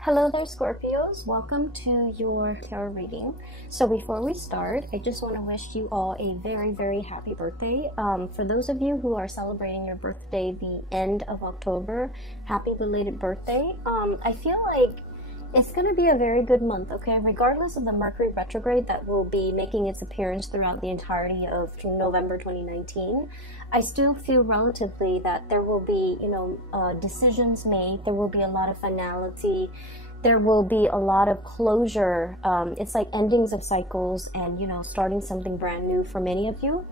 Hello there, Scorpios. Welcome to your tarot reading. So before we start, I just want to wish you all a very, very happy birthday. For those of you who are celebrating your birthday the end of October, happy belated birthday. I feel like it's going to be a very good month, okay? Regardless of the Mercury retrograde that will be making its appearance throughout the entirety of November 2019, I still feel relatively that there will be, decisions made. There will be a lot of finality. There will be a lot of closure. It's like endings of cycles and, starting something brand new for many of you.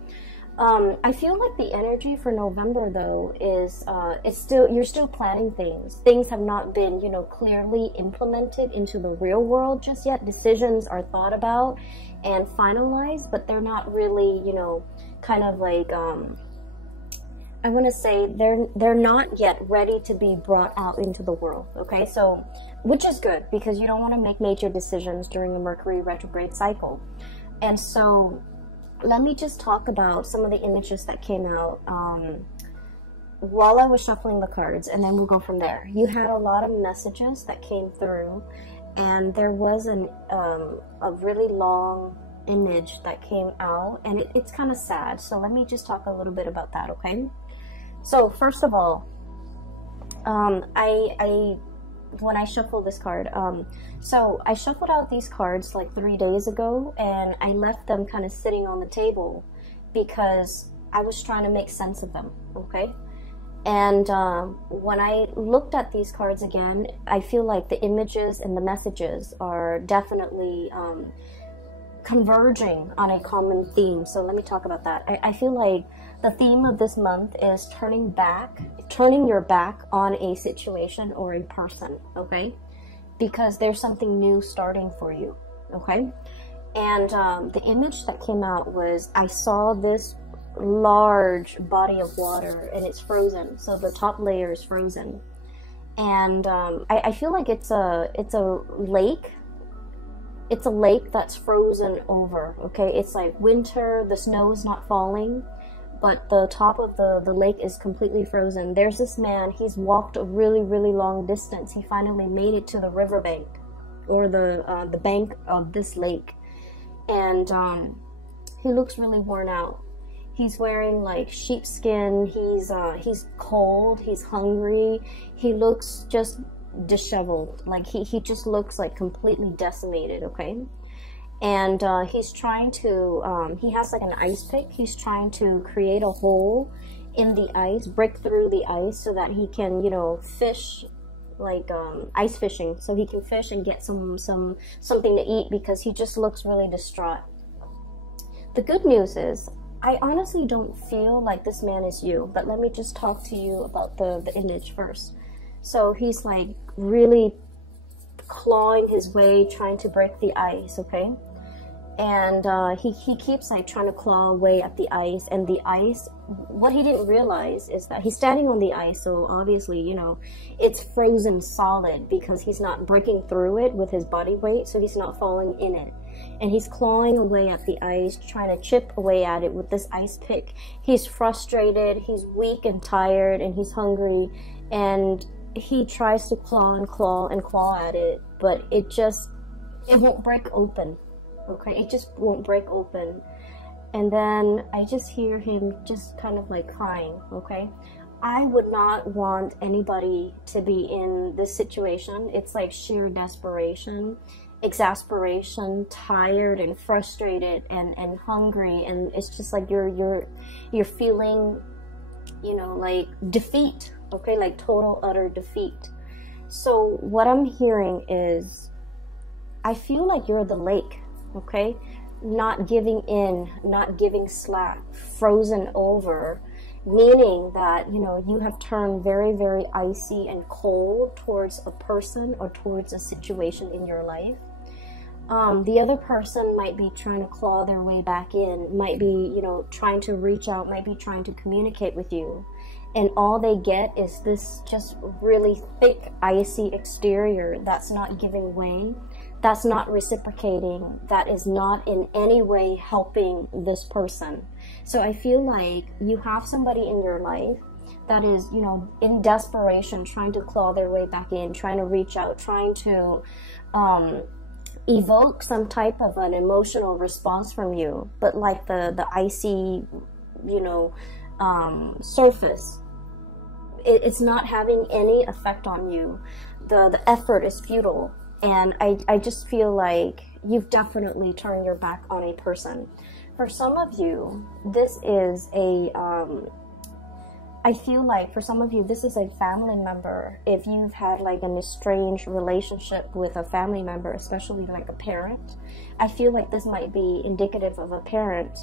I feel like the energy for November, though, is you're still planning things. Things have not been, clearly implemented into the real world just yet. Decisions are thought about and finalized, but they're not really, kind of like, I want to say they're not yet ready to be brought out into the world, okay? So, which is good because you don't want to make major decisions during a Mercury retrograde cycle. And so, let me just talk about some of the images that came out while I was shuffling the cards, and then we'll go from there. You had a lot of messages that came through, and there was a really long image that came out, and it's kind of sad. So let me just talk a little bit about that, okay? So first of all, when I shuffle this card, so I shuffled out these cards like 3 days ago, and I left them kind of sitting on the table because I was trying to make sense of them, okay? And when I looked at these cards again, I feel like the images and the messages are definitely converging on a common theme. So let me talk about that. I feel like the theme of this month is turning your back on a situation or a person, okay? Because there's something new starting for you, okay? And the image that came out was, I saw this large body of water and it's frozen. So the top layer is frozen. And I feel like it's a lake. It's a lake that's frozen over, okay? It's like winter, the snow is not falling, but the top of the lake is completely frozen. There's this man, he's walked a really, really long distance. He finally made it to the riverbank, or the bank of this lake. And he looks really worn out. He's wearing like sheepskin, he's cold, he's hungry, he looks just disheveled, like he just looks like completely decimated, okay? And he's trying to he has like an ice pick. He's trying to create a hole in the ice, break through the ice so that he can, fish, like ice fishing, so he can fish and get something to eat, because he just looks really distraught. The good news is, I honestly don't feel like this man is you, but let me just talk to you about the image first. So he's like really clawing his way, trying to break the ice, okay? And he keeps like trying to claw away at the ice, and the ice, what he didn't realize is that he's standing on the ice, so obviously, it's frozen solid because he's not breaking through it with his body weight, so he's not falling in it. And he's clawing away at the ice, trying to chip away at it with this ice pick. He's frustrated, he's weak and tired, and he's hungry, and he tries to claw and claw and claw at it, but it won't break open, okay? It just won't break open. And then I just hear him just kind of like crying, okay? I would not want anybody to be in this situation. It's like sheer desperation, exasperation, tired and frustrated and hungry, and it's just like you're feeling, like defeat, okay? Like total utter defeat. So what I'm hearing is, I feel like you're the lake, okay? Not giving in, not giving slack, frozen over, meaning that, you have turned very, very icy and cold towards a person or towards a situation in your life. The other person might be trying to claw their way back in, might be, trying to reach out, might be trying to communicate with you. And all they get is this just really thick, icy exterior that's not giving way, that's not reciprocating, that is not in any way helping this person. So I feel like you have somebody in your life that is, you know, in desperation, trying to claw their way back in, trying to reach out, trying to evoke some type of an emotional response from you, but like the icy, you know, surface, it's not having any effect on you. The effort is futile, and I just feel like you've definitely turned your back on a person. For some of you, this is a I feel like for some of you, this is a family member. If you've had like an estranged relationship with a family member, especially like a parent, I feel like this might be indicative of a parent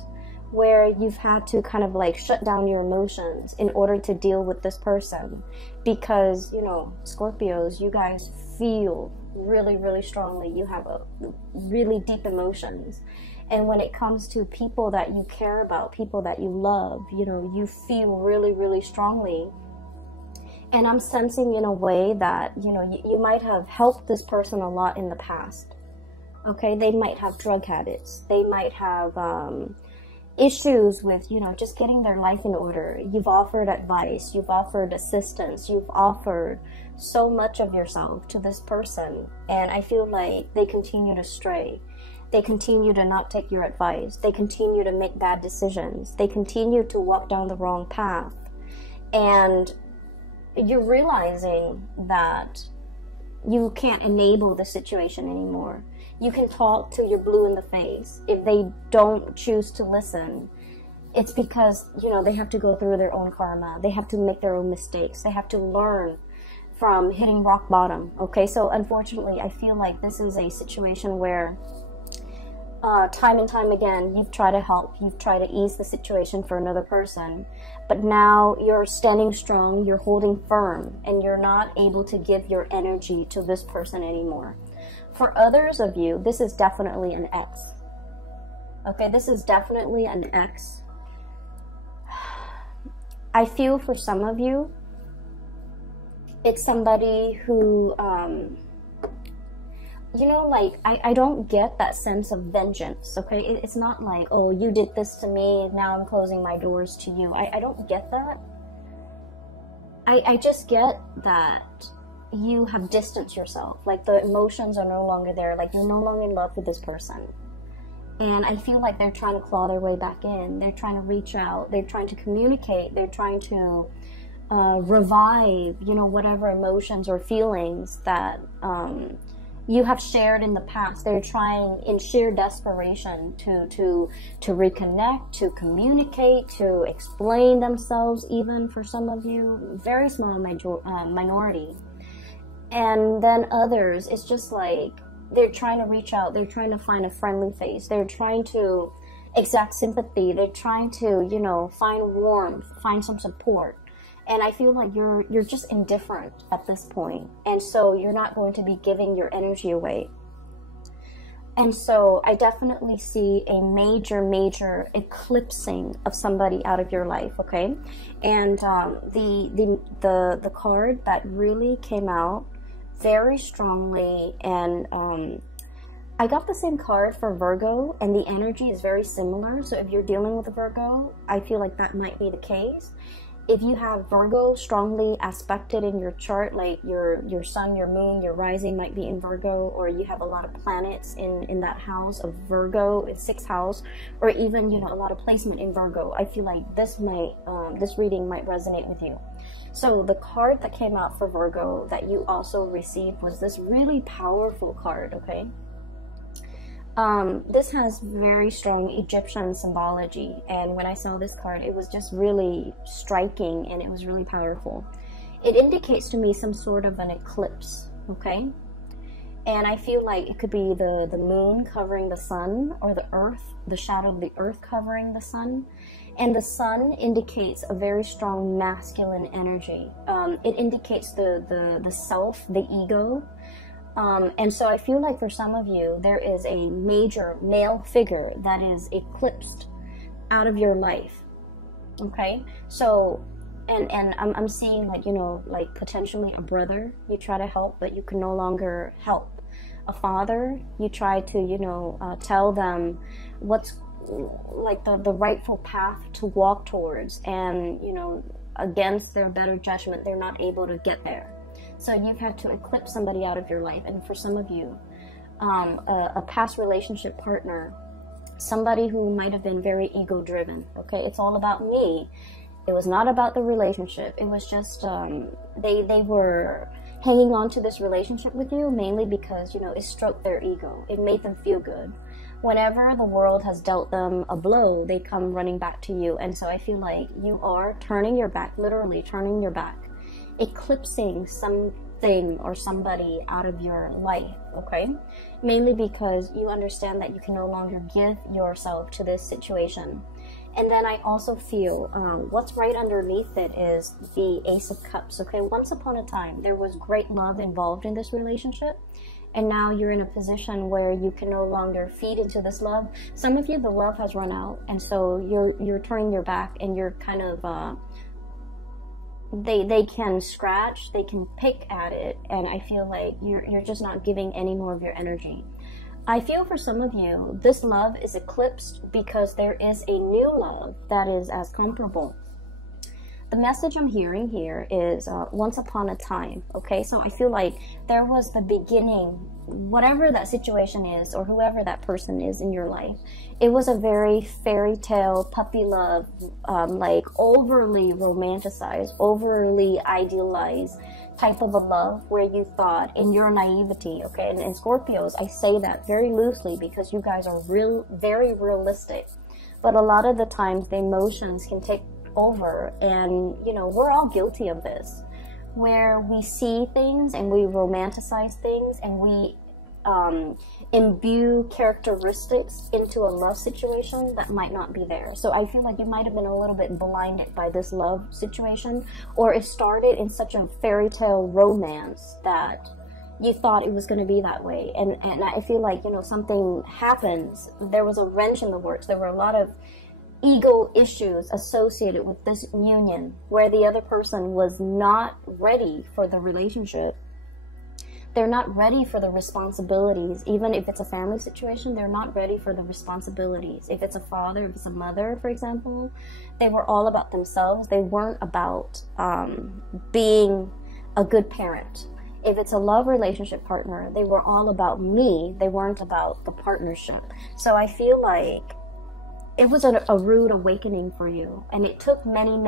where you've had to kind of like shut down your emotions in order to deal with this person. Because, you know, Scorpios, you guys feel really, really strongly. You have a really deep emotions. And when it comes to people that you care about, people that you love, you know, you feel really, really strongly. And I'm sensing in a way that, you know, you might have helped this person a lot in the past. Okay, they might have drug habits. They might have issues with, you know, just getting their life in order. You've offered advice. You've offered assistance. You've offered so much of yourself to this person. And I feel like they continue to stray. They continue to not take your advice. They continue to make bad decisions. They continue to walk down the wrong path. And you're realizing that you can't enable the situation anymore. You can talk till you're blue in the face. If they don't choose to listen, it's because, you know, they have to go through their own karma. They have to make their own mistakes. They have to learn from hitting rock bottom. Okay, so unfortunately, I feel like this is a situation where time and time again, you've tried to help, you've tried to ease the situation for another person, but now you're standing strong, you're holding firm, and you're not able to give your energy to this person anymore. For others of you, this is definitely an ex. Okay, this is definitely an ex. I feel for some of you, it's somebody who, you know, like, I don't get that sense of vengeance, okay? It's not like, oh, you did this to me, now I'm closing my doors to you. I don't get that. I just get that you have distanced yourself. Like, the emotions are no longer there. Like, you're no longer in love with this person. And I feel like they're trying to claw their way back in. They're trying to reach out. They're trying to communicate. They're trying to revive, you know, whatever emotions or feelings that you have shared in the past. They're trying in sheer desperation to reconnect, to communicate, to explain themselves, even for some of you, very small minority. And then others, it's just like they're trying to reach out, they're trying to find a friendly face, they're trying to exact sympathy, they're trying to, you know, find warmth, find some support. And I feel like you're just indifferent at this point. And so you're not going to be giving your energy away. And so I definitely see a major eclipsing of somebody out of your life, okay? And the card that really came out very strongly, and I got the same card for Virgo, and the energy is very similar. So if you're dealing with a Virgo, I feel like that might be the case. If you have Virgo strongly aspected in your chart, like your sun, your moon, your rising might be in Virgo, or you have a lot of planets in that house of Virgo, in 6th house, or even, you know, a lot of placement in Virgo, I feel like this might, this reading might resonate with you. So the card that came out for Virgo that you also received was this really powerful card, okay? This has very strong Egyptian symbology, and when I saw this card, it was just really striking, and it was really powerful. It indicates to me some sort of an eclipse, okay? And I feel like it could be the moon covering the sun, or the earth, the shadow of the earth covering the sun. And the sun indicates a very strong masculine energy. It indicates the self, the ego. And so I feel like for some of you, there is a major male figure that is eclipsed out of your life, okay? So, and I'm seeing, like, you know, like potentially a brother you try to help, but you can no longer help. A father, you try to, you know, tell them what's like the rightful path to walk towards, and, you know, against their better judgment, they're not able to get there. So you've had to eclipse somebody out of your life. And for some of you, a past relationship partner, somebody who might have been very ego driven. Okay, it's all about me. It was not about the relationship. It was just they were hanging on to this relationship with you mainly because, you know, it stroked their ego. It made them feel good. Whenever the world has dealt them a blow, they come running back to you. And so I feel like you are turning your back, literally turning your back, eclipsing something or somebody out of your life, okay? Mainly because you understand that you can no longer give yourself to this situation. And then I also feel what's right underneath it is the Ace of Cups, okay? Once upon a time, there was great love involved in this relationship. And now you're in a position where you can no longer feed into this love. Some of you, the love has run out. And so you're turning your back and you're kind of, they can scratch, they can pick at it. And I feel like you're just not giving any more of your energy. I feel for some of you, this love is eclipsed because there is a new love that is as comparable. The message I'm hearing here is once upon a time, okay? So I feel like there was the beginning, whatever that situation is or whoever that person is in your life. It was a very fairy tale, puppy love, like overly romanticized, overly idealized type of a love where you thought in your naivety, okay? And in Scorpios, I say that very loosely because you guys are very realistic. But a lot of the times the emotions can take over, and you know, we're all guilty of this, where we see things and we romanticize things and we imbue characteristics into a love situation that might not be there. So I feel like you might have been a little bit blinded by this love situation, or it started in such a fairy tale romance that you thought it was going to be that way. And I feel like, you know, something happens. There was a wrench in the works. There were a lot of ego issues associated with this union where the other person was not ready for the relationship. They're not ready for the responsibilities. Even if it's a family situation, they're not ready for the responsibilities. If it's a father, if it's a mother, for example, they were all about themselves. They weren't about being a good parent. If it's a love relationship partner, they were all about me. They weren't about the partnership. So I feel like it was a rude awakening for you, and it took many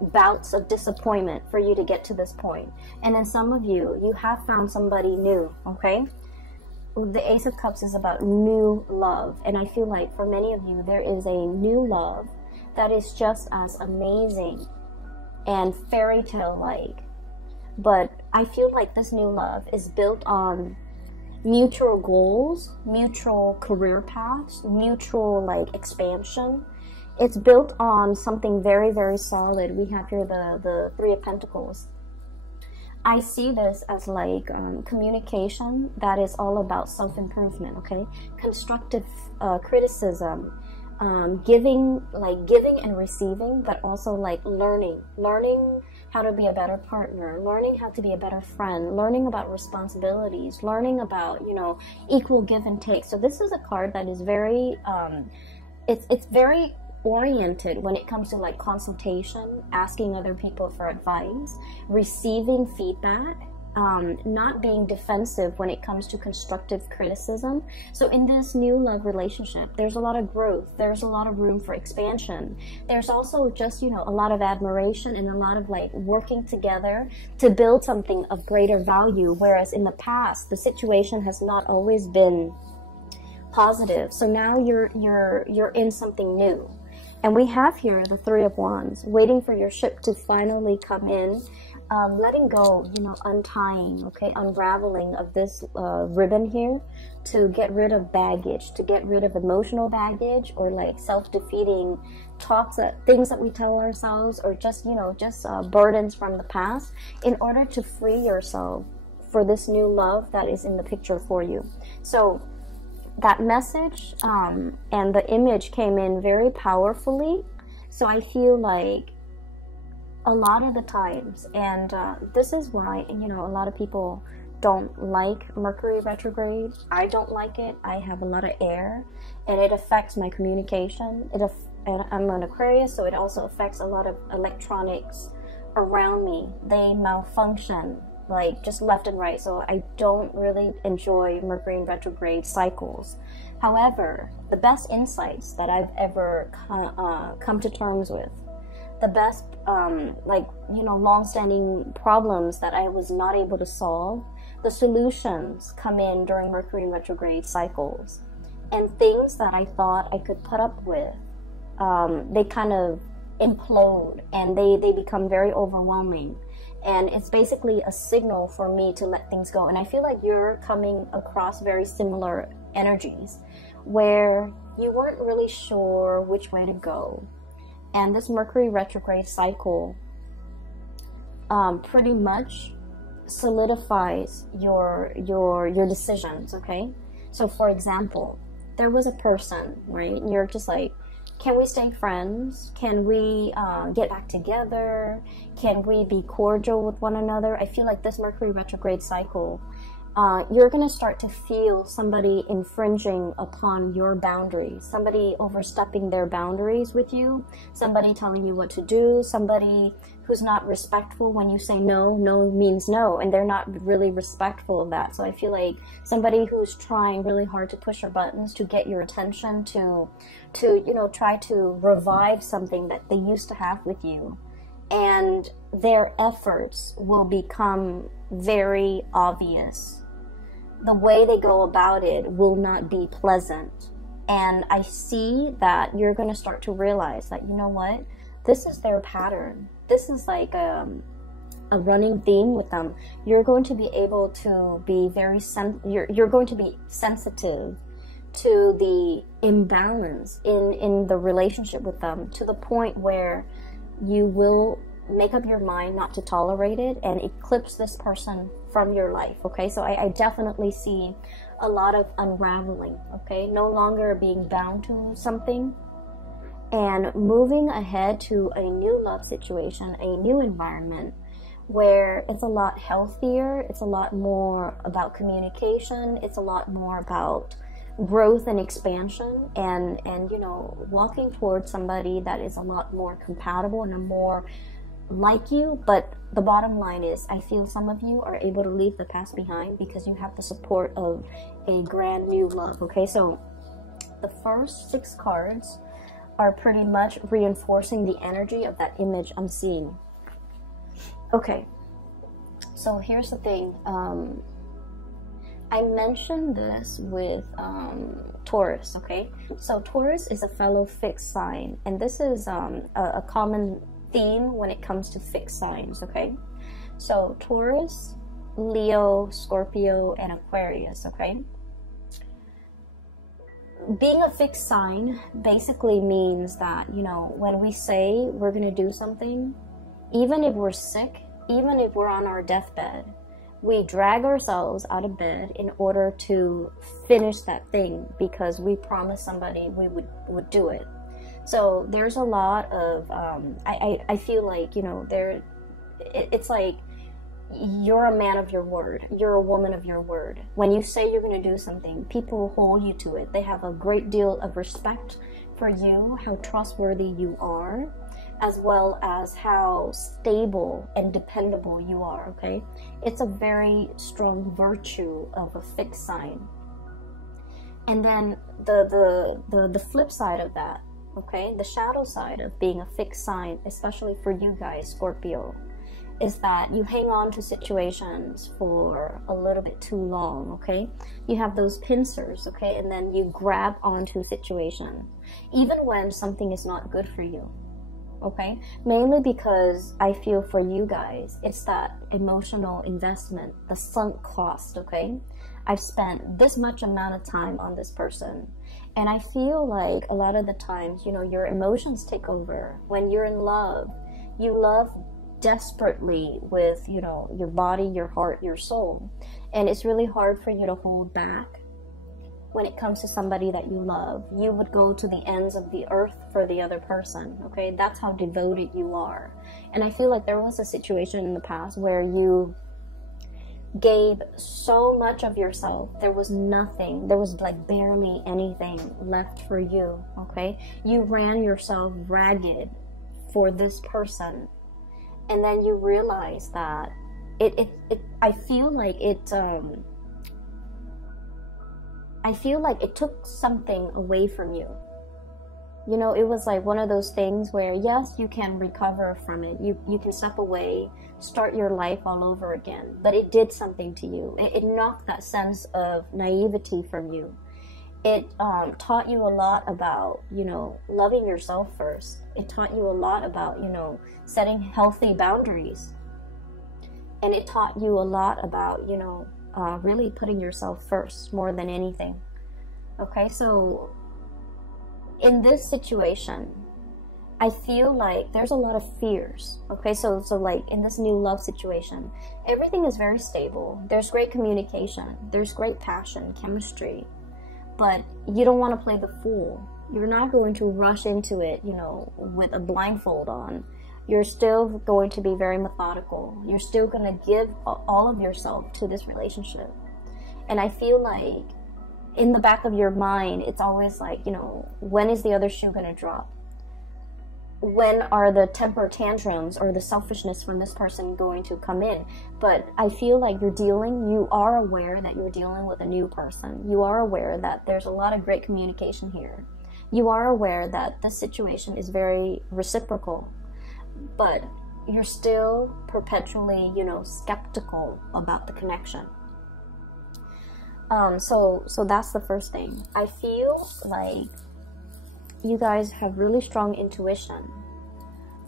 bouts of disappointment for you to get to this point. And then some of you have found somebody new, okay? The Ace of Cups is about new love, and I feel like for many of you, there is a new love that is just as amazing and fairy tale-like. But I feel like this new love is built on mutual goals, mutual career paths, mutual like expansion. It's built on something very solid. We have here the Three of Pentacles. I see this as like communication that is all about self-improvement, okay? Constructive criticism, giving and receiving, but also like learning how to be a better partner, learning how to be a better friend, learning about responsibilities, learning about, you know, equal give and take. So this is a card that is very, it's very oriented when it comes to like consultation, asking other people for advice, receiving feedback, not being defensive when it comes to constructive criticism. So in this new love relationship, there's a lot of growth. There's a lot of room for expansion. There's also just, you know, a lot of admiration and a lot of like working together to build something of greater value. Whereas in the past, the situation has not always been positive. So now you're in something new. And we have here the Three of Wands, waiting for your ship to finally come in. Letting go, you know, untying, okay, unraveling of this ribbon here to get rid of baggage, to get rid of emotional baggage or like self-defeating talks, things that we tell ourselves, or just, you know, just burdens from the past, in order to free yourself for this new love that is in the picture for you. So that message and the image came in very powerfully. So I feel like a lot of the times, and this is why, you know, a lot of people don't like Mercury retrograde. I don't like it. I have a lot of air, and it affects my communication. and I'm an Aquarius, so it also affects a lot of electronics around me. They malfunction like just left and right, so I don't really enjoy Mercury in retrograde cycles. However, the best insights that I've ever come to terms with, the best long-standing problems that I was not able to solve, the solutions come in during Mercury in retrograde cycles. And things that I thought I could put up with, they kind of implode, and they become very overwhelming. And it's basically a signal for me to let things go. And I feel like you're coming across very similar energies where you weren't really sure which way to go. And this Mercury retrograde cycle pretty much solidifies your decisions, okay? So for example, there was a person, right? And you're just like, can we stay friends? Can we get back together? Can we be cordial with one another? I feel like this Mercury retrograde cycle, you're going to start to feel somebody infringing upon your boundaries, somebody overstepping their boundaries with you, somebody telling you what to do, somebody who's not respectful when you say no. No means no, and they're not really respectful of that. So I feel like somebody who's trying really hard to push your buttons, to get your attention, to try to revive something that they used to have with you. And their efforts will become very obvious. The way they go about it will not be pleasant. And I see that you're going to start to realize that, you know what, this is their pattern. This is like a running theme with them. You're going to be able to be you're going to be sensitive to the imbalance in the relationship with them, to the point where you will make up your mind not to tolerate it and eclipse this person from your life, okay? So I definitely see a lot of unraveling, okay? No longer being bound to something and moving ahead to a new love situation, a new environment where it's a lot healthier, it's a lot more about communication, it's a lot more about growth and expansion, and walking towards somebody that is a lot more compatible and a more like you. But the bottom line is, I feel some of you are able to leave the past behind because you have the support of a grand new love, okay? So the first 6 cards are pretty much reinforcing the energy of that image I'm seeing. Okay, so here's the thing. I mentioned this with Taurus, okay? So Taurus is a fellow fixed sign, and this is a common theme when it comes to fixed signs, okay? So Taurus, Leo, Scorpio, and Aquarius, okay? Being a fixed sign basically means that, when we say we're going to do something, even if we're sick, even if we're on our deathbed, we drag ourselves out of bed in order to finish that thing because we promised somebody we would do it. So there's a lot of, I feel like, it's like you're a man of your word. You're a woman of your word. When you say you're going to do something, people hold you to it. They have a great deal of respect for you, how trustworthy you are, as well as how stable and dependable you are, okay? It's a very strong virtue of a fixed sign. And then the flip side of that, okay, the shadow side of being a fixed sign, especially for you guys, Scorpio, is that you hang on to situations for a little bit too long, okay? You have those pincers, okay? And then you grab onto situations, even when something is not good for you, okay? Mainly because I feel for you guys, it's that emotional investment, the sunk cost, okay? I've spent this much amount of time on this person. And I feel like a lot of the times, your emotions take over. When you're in love, you love desperately with, your body, your heart, your soul. And it's really hard for you to hold back when it comes to somebody that you love. You would go to the ends of the earth for the other person, okay? That's how devoted you are. And I feel like there was a situation in the past where you gave so much of yourself. There was nothing, there was like barely anything left for you, okay? You ran yourself ragged for this person, and then you realize that I feel like it took something away from you. You know, it was like one of those things where, yes, you can recover from it. You can step away, start your life all over again. But it did something to you. It knocked that sense of naivety from you. It taught you a lot about, you know, loving yourself first. It taught you a lot about, you know, setting healthy boundaries. And it taught you a lot about, you know, really putting yourself first more than anything. Okay, so in this situation, I feel like there's a lot of fears. Okay, so like in this new love situation, everything is very stable. There's great communication. There's great passion, chemistry. But you don't want to play the fool. You're not going to rush into it, you know, with a blindfold on. You're still going to be very methodical. You're still going to give all of yourself to this relationship. And I feel like in the back of your mind, it's always like, you know, when is the other shoe going to drop? When are the temper tantrums or the selfishness from this person going to come in? But I feel like you are aware that you're dealing with a new person. You are aware that there's a lot of great communication here. You are aware that this situation is very reciprocal, but you're still perpetually, you know, skeptical about the connection. So that's the first thing. I feel like you guys have really strong intuition,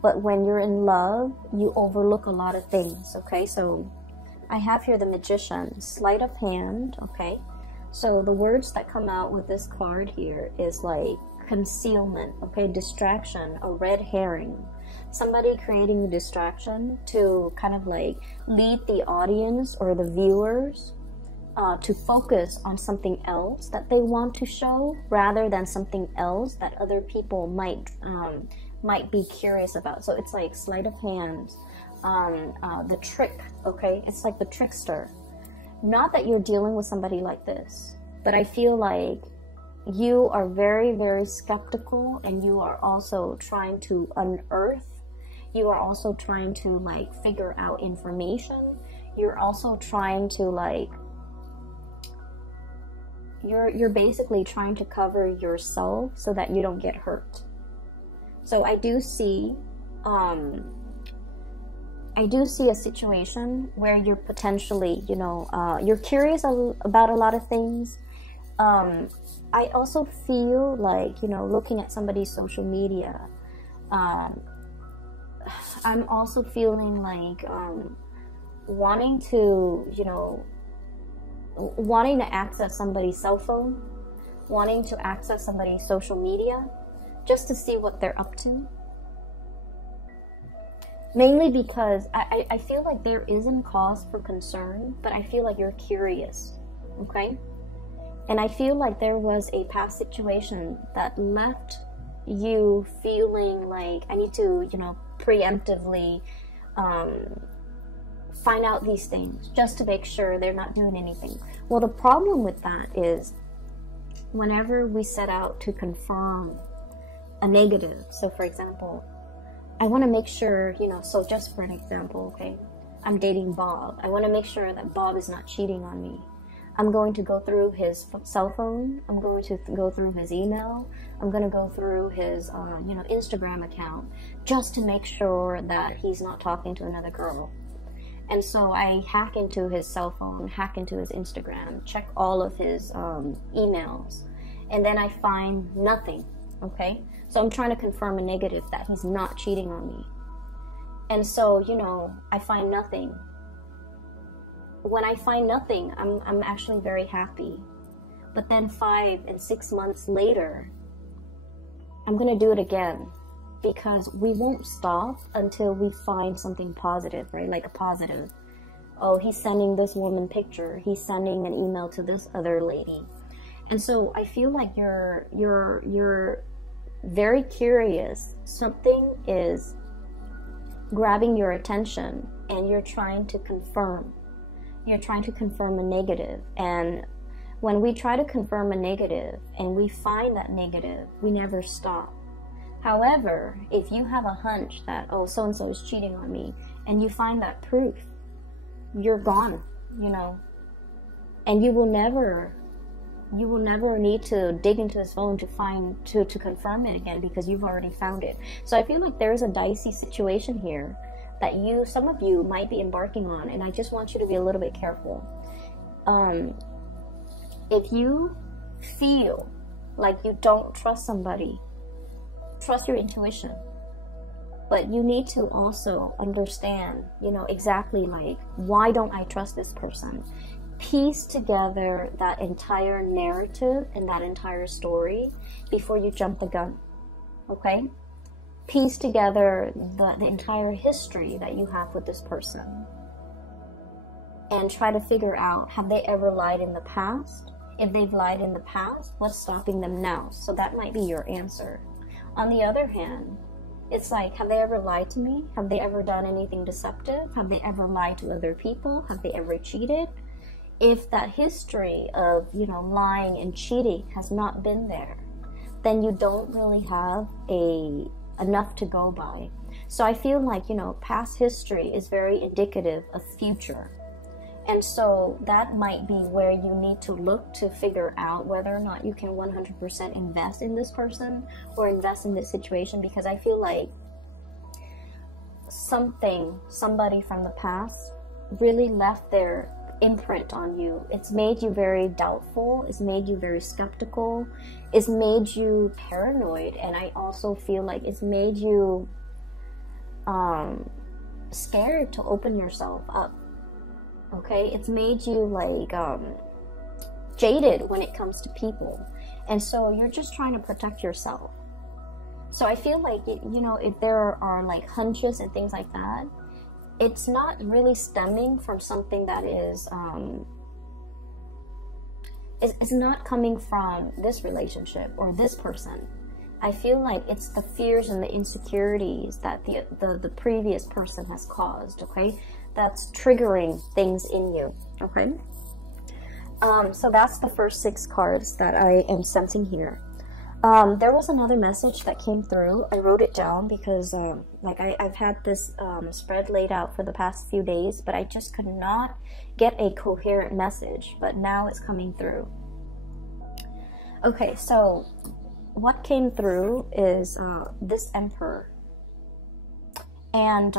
but when you're in love, you overlook a lot of things, okay? So I have here the Magician, sleight of hand, okay? So the words that come out with this card here is like concealment, okay? Distraction, a red herring. Somebody creating a distraction to kind of like lead the audience or the viewers to focus on something else that they want to show rather than something else that other people might be curious about. So it's like sleight of hand, the trick, okay? It's like the trickster. Not that you're dealing with somebody like this, but I feel like you are very, very skeptical, and you are also trying to unearth. You are also trying to like figure out information. You're also trying to like, you're basically trying to cover yourself so that you don't get hurt. So I do see a situation where you're potentially, you know, you're curious about a lot of things. I also feel like, you know, looking at somebody's social media, I'm also feeling like wanting to, you know, wanting to access somebody's cell phone, wanting to access somebody's social media, just to see what they're up to. Mainly because I feel like there isn't cause for concern, but I feel like you're curious, okay? And I feel like there was a past situation that left you feeling like, I need to, you know, preemptively find out these things just to make sure they're not doing anything. Well, the problem with that is whenever we set out to confirm a negative, so for example, I want to make sure, you know, so just for an example, okay, I'm dating Bob. I want to make sure that Bob is not cheating on me. I'm going to go through his cell phone. I'm going to go through his email. I'm going to go through his, you know, Instagram account just to make sure that he's not talking to another girl. And so I hack into his cell phone, hack into his Instagram, check all of his emails, and then I find nothing, okay? So I'm trying to confirm a negative that he's not cheating on me. And so, you know, I find nothing. When I find nothing, I'm actually very happy. But then 5 and 6 months later, I'm gonna do it again, because we won't stop until we find something positive, right? Like a positive. Oh, he's sending this woman picture. He's sending an email to this other lady. And so I feel like you're very curious. Something is grabbing your attention and you're trying to confirm. You're trying to confirm a negative. And when we try to confirm a negative and we find that negative, we never stop. However, if you have a hunch that, oh, so-and-so is cheating on me, and you find that proof, you're gone, you know. And you will never need to dig into his phone to confirm it again, because you've already found it. So I feel like there's a dicey situation here that some of you might be embarking on, and I just want you to be a little bit careful. If you feel like you don't trust somebody, trust your intuition. But you need to also understand, you know, exactly like, why don't I trust this person? Piece together that entire narrative and that entire story before you jump the gun, okay? Piece together the entire history that you have with this person and try to figure out, have they ever lied in the past? If they've lied in the past, what's stopping them now? So that might be your answer. On the other hand, it's like, have they ever lied to me? Have they ever done anything deceptive? Have they ever lied to other people? Have they ever cheated? If that history of, you know, lying and cheating has not been there, then you don't really have enough to go by. So I feel like, you know, past history is very indicative of future. And so that might be where you need to look to figure out whether or not you can 100% invest in this person or invest in this situation, because I feel like somebody from the past really left their imprint on you. It's made you very doubtful. It's made you very skeptical. It's made you paranoid. And I also feel like it's made you scared to open yourself up. Okay, it's made you like jaded when it comes to people, and so you're just trying to protect yourself. So I feel like, you know, if there are like hunches and things like that, it's not really stemming from something that is it's not coming from this relationship or this person. I feel like it's the fears and the insecurities that the previous person has caused, okay? That's triggering things in you, okay? So that's the first 6 cards that I am sensing here. There was another message that came through. I wrote it down because like I've had this spread laid out for the past few days, but I just could not get a coherent message, but now it's coming through. Okay, so what came through is this Emperor. And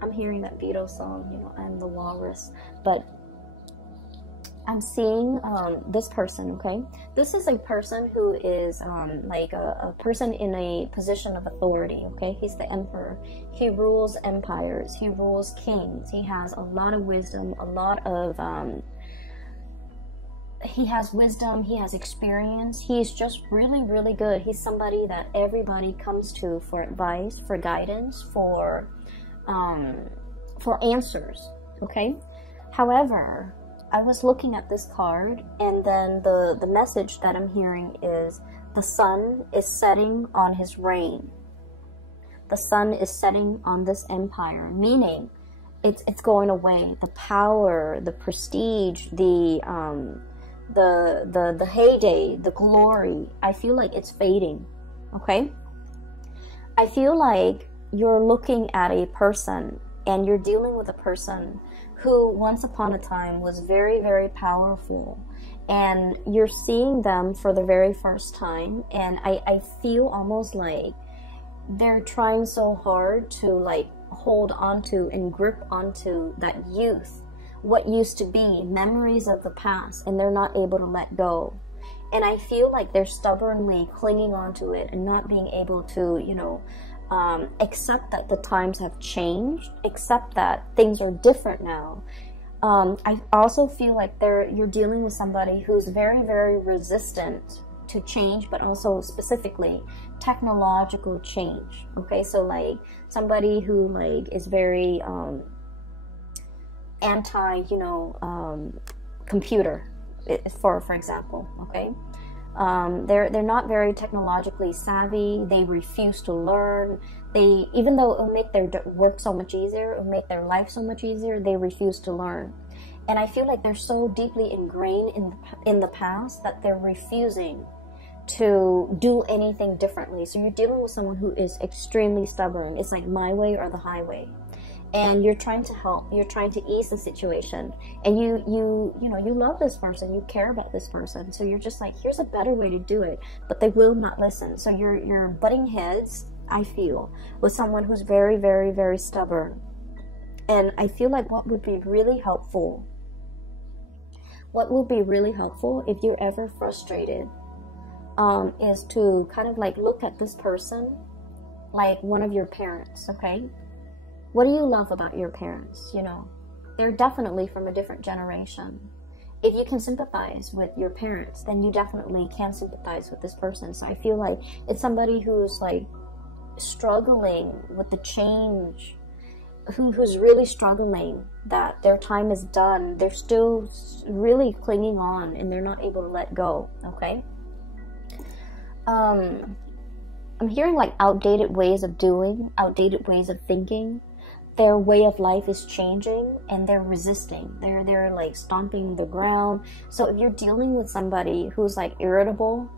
I'm hearing that Beatles song, you know, I'm the walrus, but I'm seeing this person, okay? This is a person who is like a person in a position of authority, okay? He's the Emperor. He rules empires. He rules kings. He has a lot of wisdom, a lot of... he has wisdom, he has experience. He's just really, really good. He's somebody that everybody comes to for advice, for guidance, for answers, okay? However, I was looking at this card, and then the message that I'm hearing is the sun is setting on his reign. The sun is setting on this empire, meaning it's going away. The power, the prestige, the heyday, the glory, I feel like it's fading, okay? I feel like you're looking at a person and you're dealing with a person who once upon a time was very, very powerful, and you're seeing them for the very first time, and I feel almost like they're trying so hard to like hold onto and grip onto that youth, what used to be, memories of the past, and they're not able to let go. And I feel like they're stubbornly clinging onto it and not being able to, you know, accept that the times have changed, accept that things are different now. I also feel like you're dealing with somebody who's very, very resistant to change, but also specifically technological change. Okay, so like somebody who like is very anti, you know, computer, for example. Okay, They're not very technologically savvy. They refuse to learn. Even though it will make their work so much easier, it will make their life so much easier, they refuse to learn. And I feel like they're so deeply ingrained in the past that they're refusing to do anything differently. So you're dealing with someone who is extremely stubborn. It's like my way or the highway. And you're trying to help, you're trying to ease the situation, and you know, you love this person, you care about this person, so you're just like, here's a better way to do it, but they will not listen. So you're butting heads, I feel, with someone who's very, very, very stubborn. And I feel like what would be really helpful if you're ever frustrated, is to kind of like look at this person like one of your parents, okay? What do you love about your parents? You know, they're definitely from a different generation. If you can sympathize with your parents, then you definitely can sympathize with this person. So I feel like it's somebody who's like struggling with the change, who's really struggling that their time is done. They're still really clinging on and they're not able to let go, okay? I'm hearing like outdated ways of doing, outdated ways of thinking. Their way of life is changing and they're resisting. They're like stomping the ground. So if you're dealing with somebody who's like irritable,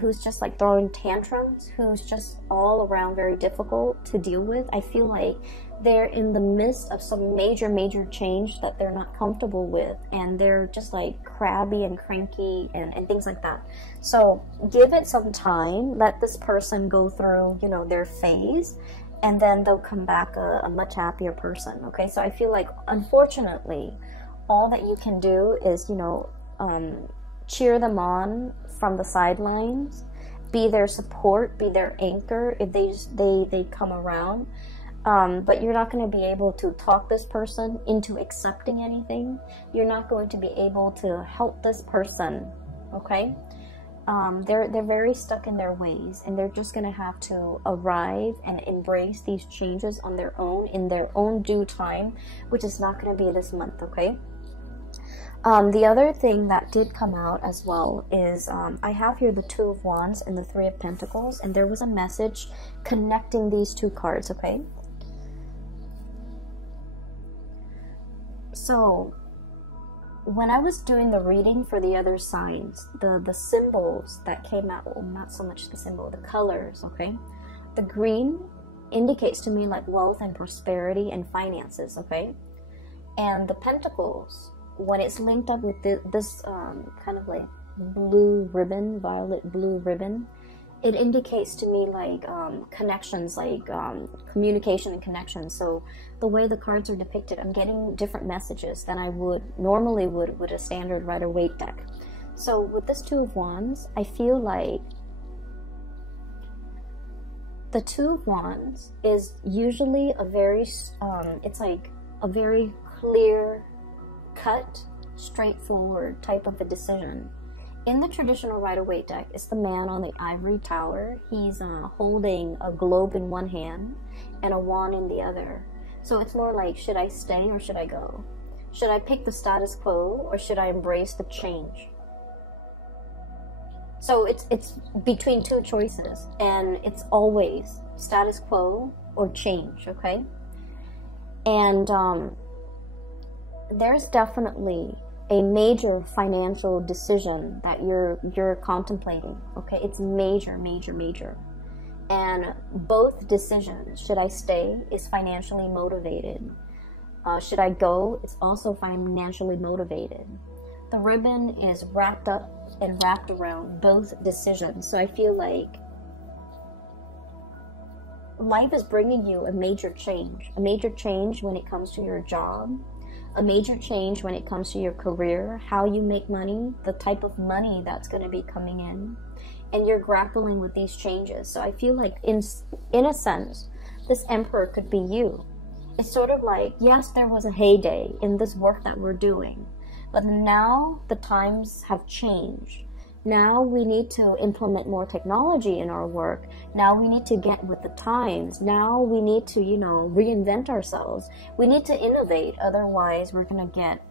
who's just like throwing tantrums, who's just all around very difficult to deal with, I feel like they're in the midst of some major change that they're not comfortable with, and they're just like crabby and cranky and things like that. So give it some time, let this person go through, you know, their phase, and then they'll come back a much happier person, okay? So I feel like, unfortunately, all that you can do is, you know, cheer them on from the sidelines, be their support, be their anchor if they come around. But you're not going to be able to talk this person into accepting anything. You're not going to be able to help this person, okay? They're very stuck in their ways, and they're just going to have to arrive and embrace these changes on their own, in their own due time, which is not going to be this month, okay? The other thing that did come out as well is I have here the Two of Wands and the Three of Pentacles, and there was a message connecting these two cards, okay? So when I was doing the reading for the other signs, the symbols that came out, well, not so much the symbol, the colors, okay? The green indicates to me like wealth and prosperity and finances, okay? And the pentacles, when it's linked up with this kind of like blue ribbon, violet blue ribbon, it indicates to me like connections, like communication and connections. So the way the cards are depicted, I'm getting different messages than I would normally would with a standard Rider-Waite deck. So with this Two of Wands, I feel like the Two of Wands is usually a very, it's like a very clear cut, straightforward type of a decision. In the traditional Rider-Waite deck, it's the man on the ivory tower. He's holding a globe in one hand and a wand in the other. So it's more like, should I stay or should I go? Should I pick the status quo or should I embrace the change? So it's between two choices, and it's always status quo or change, okay? And there's definitely a major financial decision that you're contemplating, okay? It's major. And both decisions, should I stay, is financially motivated. Should I go, it's also financially motivated. The ribbon is wrapped up and wrapped around both decisions. So I feel like life is bringing you a major change when it comes to your job, a major change when it comes to your career, how you make money, the type of money that's going to be coming in, and you're grappling with these changes. So I feel like in a sense, this Emperor could be you. It's sort of like, yes, there was a heyday in this work that we're doing, but now the times have changed. Now we need to implement more technology in our work. Now we need to get with the times. Now we need to, you know, reinvent ourselves. We need to innovate. Otherwise, we're going to get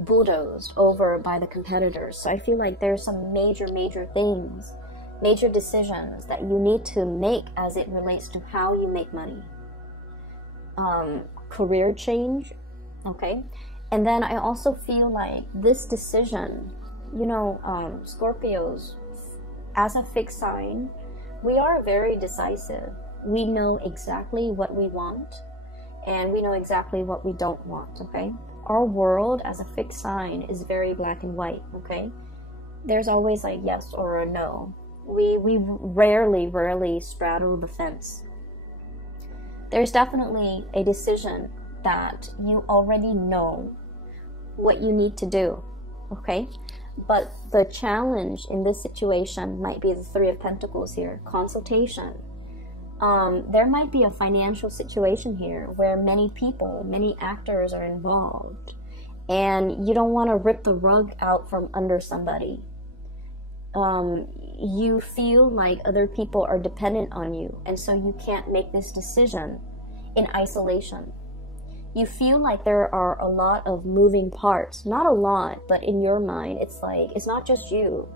bulldozed over by the competitors. So I feel like there's some major things, major decisions that you need to make as it relates to how you make money. Career change, okay? And then I also feel like this decision, you know, Scorpios, as a fixed sign, we are very decisive. We know exactly what we want, and we know exactly what we don't want, okay? Our world as a fixed sign is very black and white, okay? There's always like yes or a no. We rarely straddle the fence. There's definitely a decision that you already know what you need to do, okay? But the challenge in this situation might be the Three of Pentacles here, consultation. There might be a financial situation here where many people, many actors are involved, and you don't want to rip the rug out from under somebody. You feel like other people are dependent on you, and so you can't make this decision in isolation. You feel like there are a lot of moving parts. Not a lot, but in your mind, it's like, it's not just you.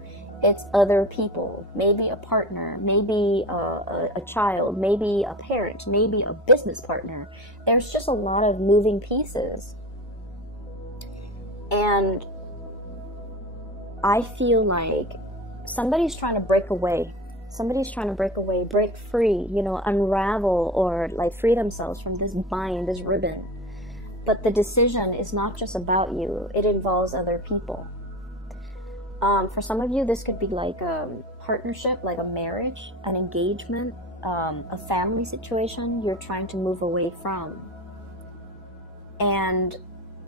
It's other people, maybe a partner, maybe a child, maybe a parent, maybe a business partner. There's just a lot of moving pieces. And I feel like somebody's trying to break away. Somebody's trying to break away, break free, you know, unravel, or like free themselves from this bind, this ribbon. But the decision is not just about you. It involves other people. For some of you, this could be like a partnership, like a marriage, an engagement, a family situation you're trying to move away from. And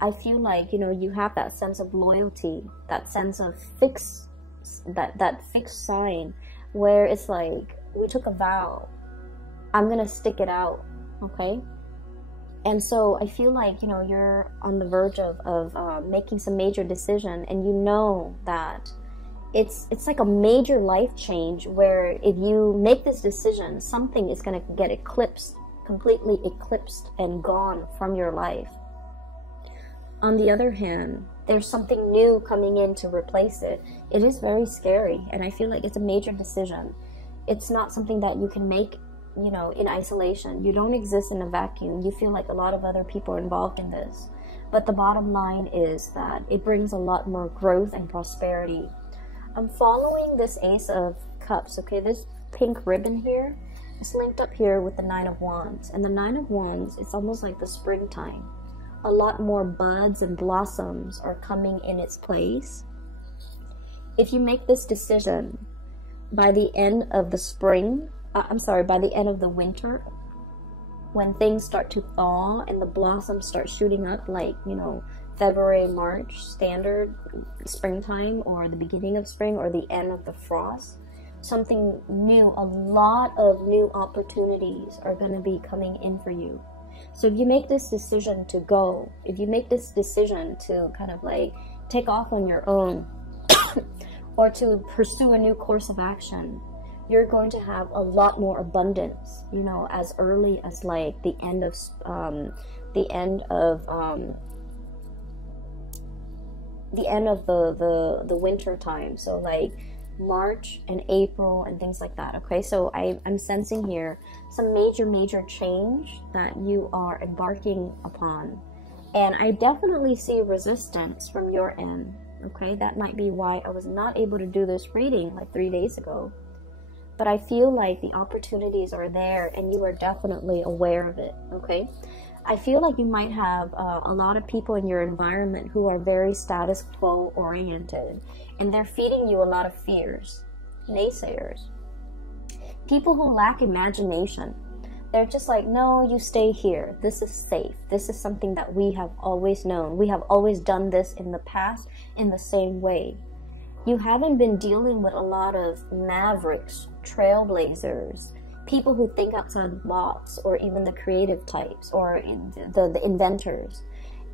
I feel like, you know, you have that sense of loyalty, that sense of that fixed sign where it's like, we took a vow, I'm gonna stick it out, okay? And so I feel like, you know, you're on the verge of making some major decision, and you know that it's like a major life change where if you make this decision, something is going to get eclipsed, completely eclipsed and gone from your life. On the other hand, there's something new coming in to replace it. It is very scary, and I feel like it's a major decision. It's not something that you can make, you know, in isolation. You don't exist in a vacuum. You feel like a lot of other people are involved in this. But the bottom line is that it brings a lot more growth and prosperity. I'm following this Ace of Cups, okay? This pink ribbon here is linked up here with the Nine of Wands. And the Nine of Wands, it's almost like the springtime. A lot more buds and blossoms are coming in its place. If you make this decision by the end of the spring, by the end of the winter, when things start to thaw and the blossoms start shooting up, like, you know, February, March, standard springtime, or the beginning of spring, or the end of the frost, something new, a lot of new opportunities are going to be coming in for you. So if you make this decision to go, if you make this decision to kind of like take off on your own, or to pursue a new course of action, you're going to have a lot more abundance, you know, as early as like the end of the winter time. So like March and April and things like that. Okay, so I'm sensing here some major change that you are embarking upon, and I definitely see resistance from your end. Okay, that might be why I was not able to do this reading like 3 days ago. But I feel like the opportunities are there, and you are definitely aware of it, okay? I feel like you might have a lot of people in your environment who are very status quo oriented, and they're feeding you a lot of fears, naysayers. People who lack imagination. They're just like, no, you stay here. This is safe. This is something that we have always known. We have always done this in the past in the same way. You haven't been dealing with a lot of mavericks, trailblazers, people who think outside the box, or even the creative types, or the inventors.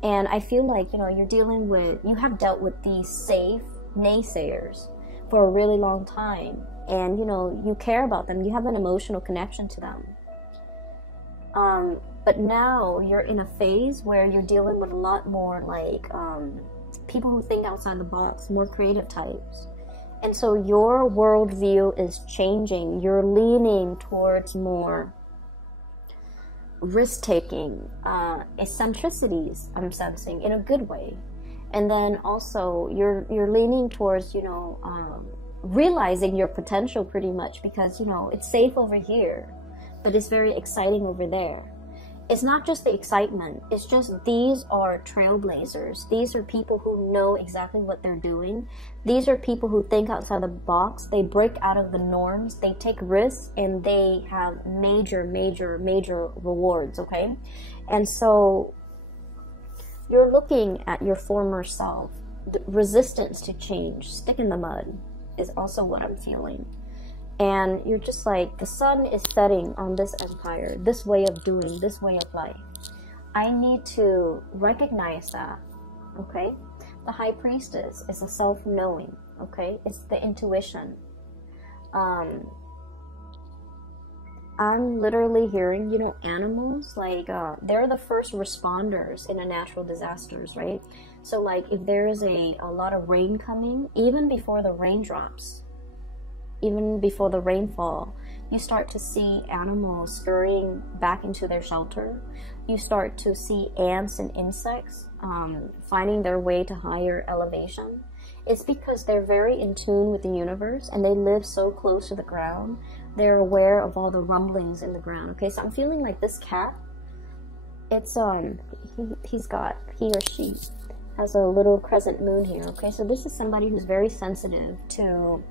And I feel like, you know, you have dealt with these safe naysayers for a really long time. And, you know, you care about them. You have an emotional connection to them. But now you're in a phase where you're dealing with a lot more like people who think outside the box, more creative types. And so your worldview is changing. You're leaning towards more risk-taking, eccentricities, I'm sensing, in a good way. And then also you're leaning towards, you know, realizing your potential pretty much, because, you know, it's safe over here, but it's very exciting over there. It's not just the excitement, it's just these are trailblazers. These are people who know exactly what they're doing. These are people who think outside the box. They break out of the norms, they take risks, and they have major rewards, okay? And so you're looking at your former self. The resistance to change, stick in the mud, is also what I'm feeling. And you're just like, the sun is setting on this empire, this way of doing, this way of life. I need to recognize that, okay? The high priestess is a self-knowing, okay? It's the intuition. I'm literally hearing, you know, animals, like, they're the first responders in a natural disasters, right? So, like, if there is a lot of rain coming, even before the raindrops, even before the rainfall, you start to see animals scurrying back into their shelter. You start to see ants and insects finding their way to higher elevation. It's because they're very in tune with the universe, and they live so close to the ground. They're aware of all the rumblings in the ground. Okay, so I'm feeling like this cat, it's he or she has a little crescent moon here. Okay, so this is somebody who's very sensitive to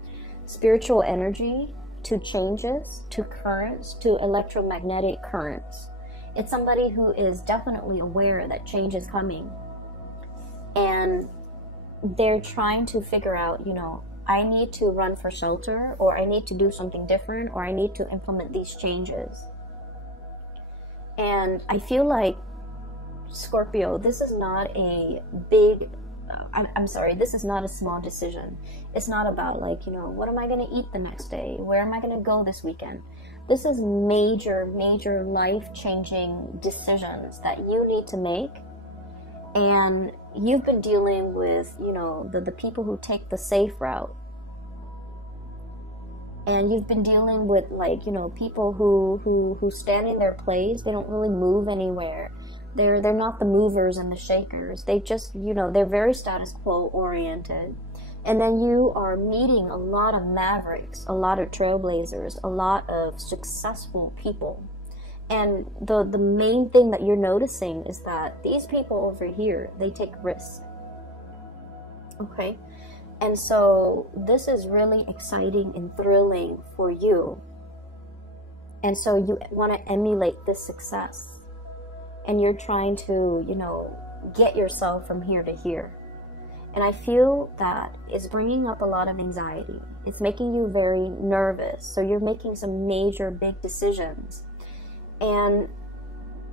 spiritual energy, to changes, to currents, to electromagnetic currents. It's somebody who is definitely aware that change is coming, and they're trying to figure out, you know, I need to run for shelter, or I need to do something different, or I need to implement these changes. And I feel like, Scorpio, this is not a big I'm sorry, this is not a small decision. It's not about, like, you know, what am I going to eat the next day? Where am I going to go this weekend? This is major life-changing decisions that you need to make. And you've been dealing with, you know, the people who take the safe route. And you've been dealing with, like, you know, people who stand in their place. They don't really move anywhere. They're not the movers and the shakers. They just, you know, they're very status quo oriented. And then you are meeting a lot of mavericks, a lot of trailblazers, a lot of successful people. And the main thing that you're noticing is that these people over here, they take risks. Okay? And so this is really exciting and thrilling for you. And so you want to emulate this success. And you're trying to, you know, get yourself from here to here. And I feel that it's bringing up a lot of anxiety. It's making you very nervous. So you're making some major big decisions. And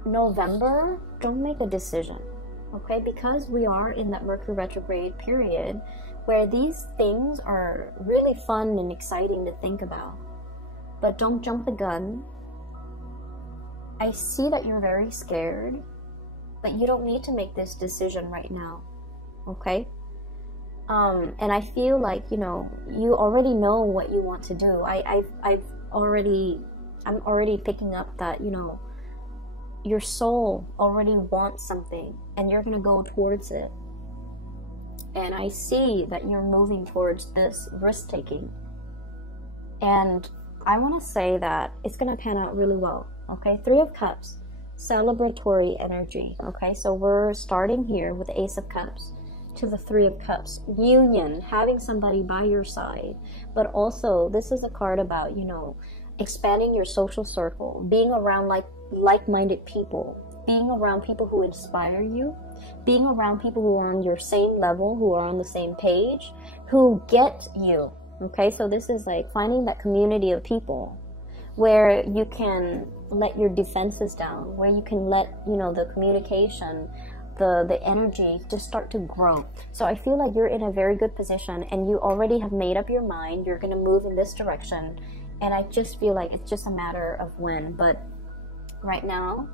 November, don't make a decision, okay? Because we are in that Mercury retrograde period where these things are really fun and exciting to think about. But don't jump the gun. I see that you're very scared, but you don't need to make this decision right now, okay? And I feel like, you know, you already know what you want to do. I'm already picking up that, you know, your soul already wants something, and you're gonna go towards it. And I see that you're moving towards this risk-taking. And I want to say that it's gonna pan out really well. Okay, 3 of Cups, celebratory energy. Okay, so we're starting here with the Ace of Cups to the 3 of Cups. Union, having somebody by your side. But also, this is a card about, you know, expanding your social circle, being around like-minded people, being around people who inspire you, being around people who are on your same level, who are on the same page, who get you. Okay, so this is like finding that community of people where you can let your defenses down, where you can let, you know, the communication, the energy just start to grow. So I feel like you're in a very good position, and you already have made up your mind. You're going to move in this direction, and I just feel like it's just a matter of when. But right now,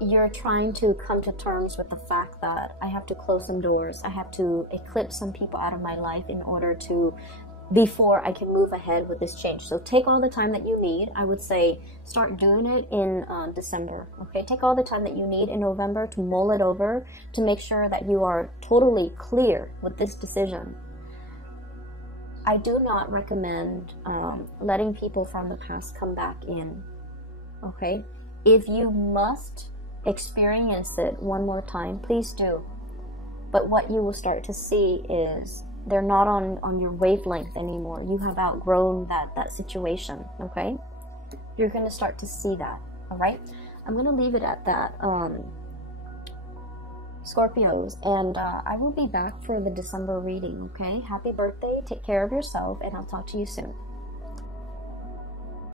you're trying to come to terms with the fact that I have to close some doors, I have to eclipse some people out of my life in order to, before I can move ahead with this change. So take all the time that you need. I would say start doing it in December, okay? Take all the time that you need in November to mull it over, to make sure that you are totally clear with this decision. I do not recommend letting people from the past come back in, okay? If you must experience it one more time, please do. But what you will start to see is they're not on your wavelength anymore. You have outgrown that situation, okay? You're going to start to see that, all right? I'm going to leave it at that, Scorpios, and I will be back for the December reading, okay? Happy birthday, take care of yourself, and I'll talk to you soon.